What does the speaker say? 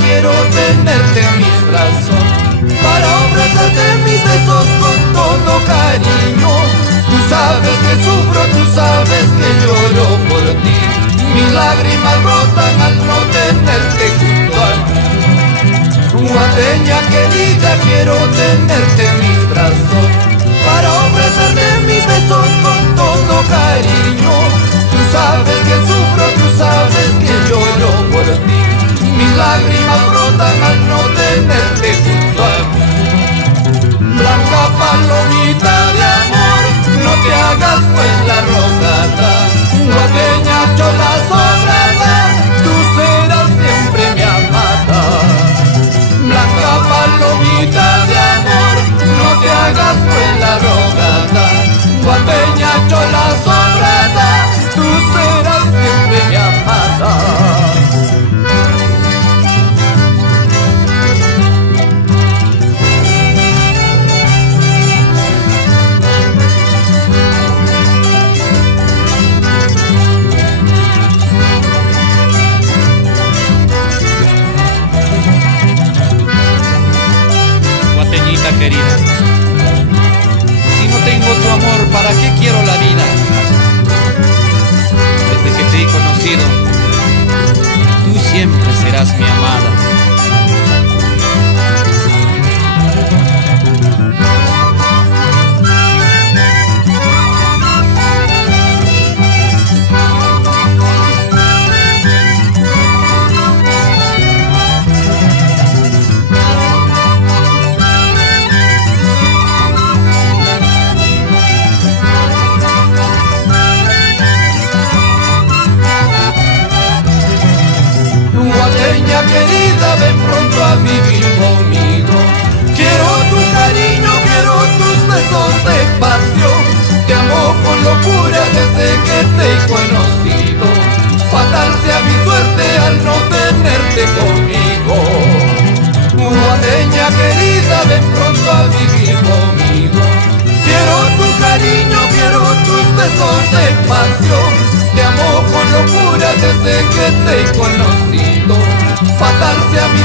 quiero tenerte en mis brazos para ofrecerte mis besos con todo cariño. Tú sabes que sufro, tú sabes que lloro por ti. Mis lágrimas brotan al no tenerte junto a mí. Guateña querida, quiero tenerte en mis brazos para ofrecerte mis besos con todo cariño. Tú sabes que sufro, tú sabes que lloro por ti. Mis lágrimas brotan al no tenerte junto a mí. Blanca palomita de amor, no te hagas pues la rogada. Guateña chola sobrada, tú serás siempre mi amada. Blanca palomita de amor, no te hagas pues la rogada. Guateña chola sobrada, tú serás siempre mi amada. Querida, si no tengo tu amor, ¿para qué quiero la vida? Desde que te he conocido, tú siempre serás mi amada. Guateña querida, ven pronto a vivir conmigo. Quiero tu cariño, quiero tus besos de pasión. Te amo con locura desde que te he conocido. Fatal sea mi suerte al no tenerte conmigo. Guateña querida, ven pronto a vivir conmigo. Quiero tu cariño, quiero tus besos de pasión. Te amo con locura desde que te he conocido. Fatal sea mi